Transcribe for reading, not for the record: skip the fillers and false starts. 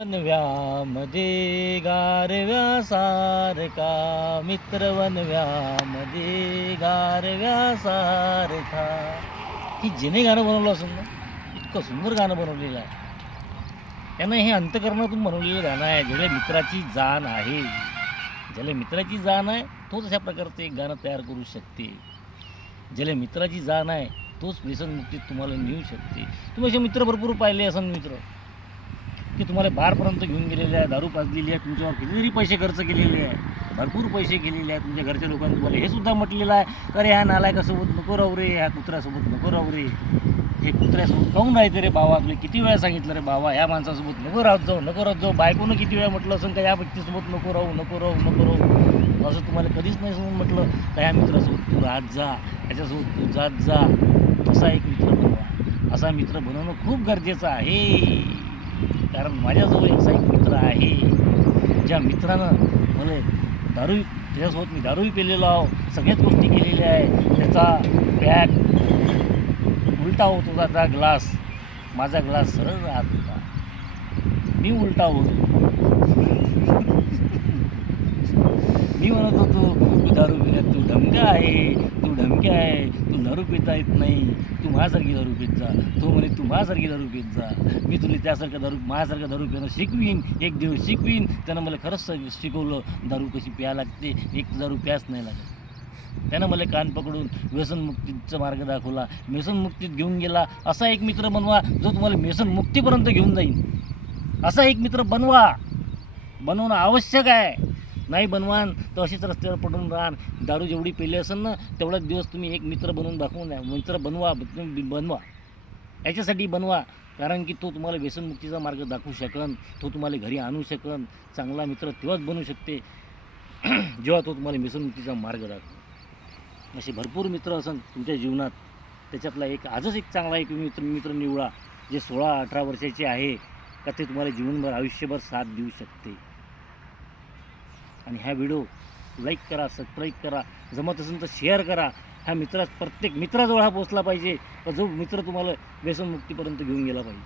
वनव्यामध्ये गारव्यासारखा मित्र वनव्यामध्ये गारव्यासारखा. ही जिने गाणं बनवलं असेल ना, इतकं सुंदर गाणं बनवलेलं आहे. त्यानं हे अंतःकरणातून बनवलेलं गाणं आहे. ज्याला मित्राची जाण आहे, ज्याला मित्राची जाण आहे तोच अशा प्रकारचं एक गाणं तयार करू शकते. ज्याला मित्राची जाण आहे तोच व्यसनमुक्तीत तुम्हाला नेऊ शकते. तुम्ही असे मित्र भरपूर पाहिले असन मित्र की तुम्हाला बारपर्यंत घेऊन गेलेले आहे, दारू पाजलेली आहे, तुमच्यावर कितीतरी पैसे खर्च केलेले आहे, भरपूर पैसे केलेले आहेत. तुमच्या घरच्या लोकांनी तुम्हाला हे सुद्धा म्हटलेलं आहे, अरे ह्या नालायकासोबत नको राहू रे, ह्या कुत्र्यासोबत नको राहू रे, हे कुत्र्यासोबत काहून राहते रे बाबा, तुला किती वेळा सांगितलं रे बाबा, ह्या माणसासोबत नको राहत जाऊ, नको राहत जाऊ. बायकोनं किती वेळा म्हटलं असेल का या व्यक्तीसोबत नको राहू, नको राहू, नको राहू. असं तुम्हाला कधीच नाही समजून म्हटलं का ह्या मित्रासोबत तू राहत जा, ह्याच्यासोबत तू जात जा. असा एक मित्र बनवा. असा मित्र बनवणं खूप गरजेचं आहे. कारण माझ्याजवळ असा एक मित्र आहे, ज्या मित्रानं मला त्याच्यासोबत मी दारूही पेलेलो आहो, सगळ्याच गोष्टी केलेल्या आहे. त्याचा पॅक उलटा होत होता, त्याचा ग्लास, माझा ग्लास सरळ राहत होता, मी उलटा होत होतो. मी म्हणत होतो तू दारू पिण्यात तू ढमका आहे, तू ढमक्या आहे, तू दारू पिता येत नाही, तू माझ्यासारखी दारू पित जा. तो म्हणे तू माझ्यासारखी दारू पित जा, मी तुला माझ्यासारखं दारू पिणं शिकवीन, एक दिवस शिकवीन. त्यानं मला खरंच शिकवलं दारू कशी प्या लागते, एक दारू प्यास नाही लागत. त्यानं मला कान पकडून व्यसनमुक्तीचा मार्ग दाखवला, व्यसनमुक्तीत घेऊन गेला. असा एक मित्र बनवा जो तुम्हाला व्यसनमुक्तीपर्यंत घेऊन जाईल. असा एक मित्र बनवणं आवश्यक आहे. नाही बनवान तर अशीच रस्त्यावर पडून राहा. दारू जेवढी पेली असेल ना तेवढाच दिवस तुम्ही एक मित्र बनवून दाखवून द्या. मित्र बनवा याच्यासाठी बनवा, कारण की तो तुम्हाला व्यसनमुक्तीचा मार्ग दाखवू शकन, तो तुम्हाला घरी आणू शकन. चांगला मित्र तेव्हाच बनू शकते जेव्हा तो तुम्हाला व्यसनमुक्तीचा मार्ग दाखवतो. असे भरपूर मित्र असन तुमच्या जीवनात, त्याच्यातला आजच एक चांगला एक मित्र निवडा, जे 16-18 वर्षाचे आहे का ते तुम्हाला जीवनभर आयुष्यभर साथ देऊ शकते. आणि ह्या व्हिडिओ लाईक करा, सबस्क्राईब करा, जमत असेल तर शेअर करा. प्रत्येक मित्राजवळ हा पोचला पाहिजे, जो मित्र तुम्हाला व्यसनमुक्तीपर्यंत घेऊन गेला पाहिजे.